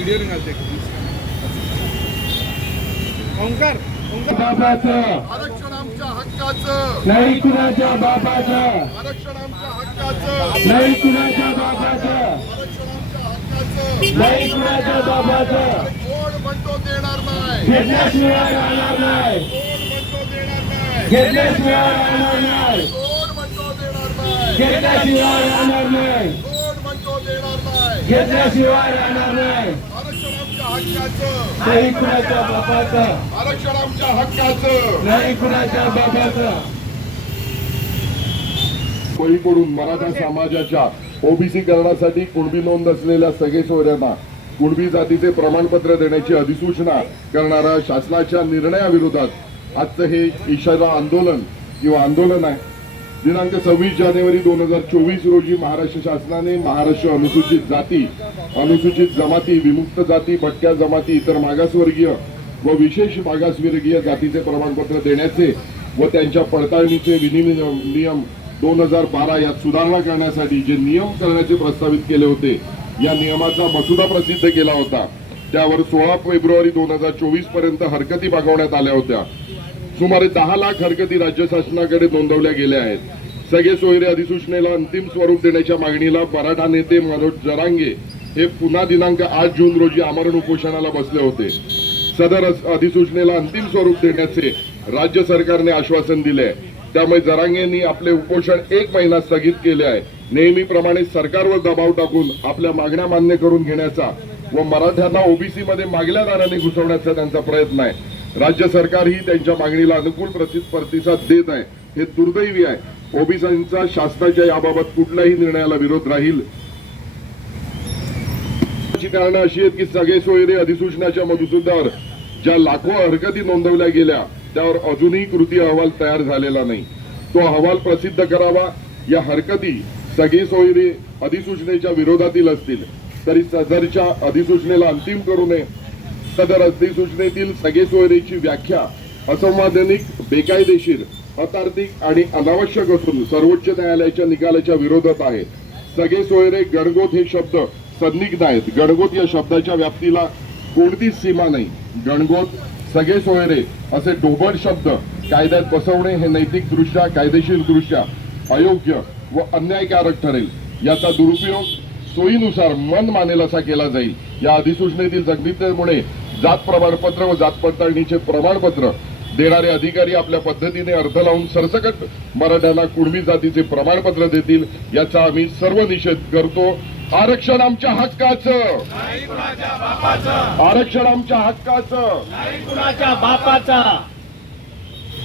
Video निघालते ओंकार ओंकार. बाबाचं. आरक्षण आमच्या हक्काचं. नाही कुणाच्या बाबाचं. आरक्षण आमच्या हक्काचं. नाही कुणाच्या बाबाचं. आरक्षण आमच्या हक्काचं. नाही कुणाच्या बाबाचं. कोण म्हणतो देणार नाही? घेतल्याशिवाय राहणार नाही. कोण म्हणतो देणार नाही? घेतल्याशिवाय राहणार नाही. कोण म्हणतो देणार नाही? घेतल्याशिवाय राहणार नाही कोण म्हणतो देणार नाही घेतल्याशिवाय राहणार नाही. नाही कुणाच्या बाबाचं आरक्षण आमच्या हक्काचं. नाही कुणाच्या बाबाचं कोळीकडून मराठा समाजाच्या ओबीसी करण्यासाठी कुणबी नोंद असलेल्या सगळे सोयऱ्यांना कुणबी जातीचे प्रमाणपत्र देण्याची अधिसूचना करणाऱ्या शासनाच्या निर्णयाविरोधात आजचं हे इशारा आंदोलन किंवा आंदोलन आहे. दिनांक सव्वीस जानेवारी दोन हजार चोवीस रोजी महाराष्ट्र शासनाने महाराष्ट्र अनुसूचित जाती अनुसूचित जमाती विमुक्त जाती भटक्या जमाती इतर मागासवर्गीय व विशेष मागासवर्गीय जातीचे प्रमाणपत्र देण्याचे व त्यांच्या पडताळणीचे विनियम नियम दोन हजार बारा यात सुधारणा करण्यासाठी जे नियम करण्याचे प्रस्तावित केले होते या नियमाचा मसुदा प्रसिद्ध केला होता. त्यावर सोळा फेब्रुवारी दोन हजार चोवीसपर्यंत हरकती मागवण्यात आल्या होत्या. सुमारे दहा लाख हरकती राज्य शासनाकडे नोंदवल्या गेल्या आहेत. सगळे सोयरे अधिसूचनेला अंतिम स्वरूप देण्याच्या मागणीला मराठा नेते मनोज जरांगे हे पुन्हा दिनांक आठ जून रोजी आमरण उपोषणाला बसले होते. सदर अधिसूचनेला अंतिम स्वरूप देण्याचे राज्य सरकारने आश्वासन दिले आहे. त्यामुळे जरांगेंनी आपले उपोषण एक महिना स्थगित केले आहे. नेहमीप्रमाणे सरकारवर दबाव टाकून आपल्या मागण्या मान्य करून घेण्याचा व मराठ्यांना ओबीसीमध्ये मागल्या दाराने घुसवण्याचा त्यांचा प्रयत्न आहे. राज्य सरकारही त्यांच्या मागणीला अनुकूल प्रतिसाद देत आहे. हे दुर्दैवी आहे. ओबीसींचा शासनाच्या याबाबत कुठल्याही निर्णयाला विरोध राहील. ची कारणं अशी आहेत की सगळे सोयरे अधिसूचनाच्या मधुसूदावर ज्या लाखो हरकती नोंदवल्या गेल्या त्यावर अजूनही कृती अहवाल तयार झालेला नाही. तो अहवाल प्रसिद्ध करावा. या हरकती सगळे सोयरे अधिसूचनेच्या विरोधातील असतील. तरी सदरच्या अधिसूचनेला अंतिम करू नये. एखाद्या रस्ते सूचनेतील सगळे सोयरेची व्याख्या असंवैधानिक बेकायदेशीर अतार्थिक आणि अनावश्यक असून सर्वोच्च न्यायालयाच्या निकालाच्या विरोधात आहे. सगळे सोयरे गणगोत हे शब्द संदिग्ध आहेत. गणगोत या शब्दाच्या व्याप्तीला कोणतीच सीमा नाही. गणगोत सगळे सोयरे असे ढोबळ शब्द कायद्यात बसवणे हे नैतिक दृष्ट्या कायदेशीर अयोग्य व अन्यायकारक ठरेल. याचा दुरुपयोग सोयीनुसार मन मानेल असा केला जाईल. या अधिसूचनेतील संदिग्धतेमुळे जात प्रमाणपत्र व जात पडताळणीचे प्रमाणपत्र देणारे अधिकारी आपल्या पद्धतीने अर्थ लावून सरसकट मराठ्यांना कुणबी जातीचे प्रमाणपत्र देतील याचा आम्ही सर्व निषेध करतो. आरक्षण आमच्या हक्काचं. आरक्षण आमच्या हक्काचं. बापाचा.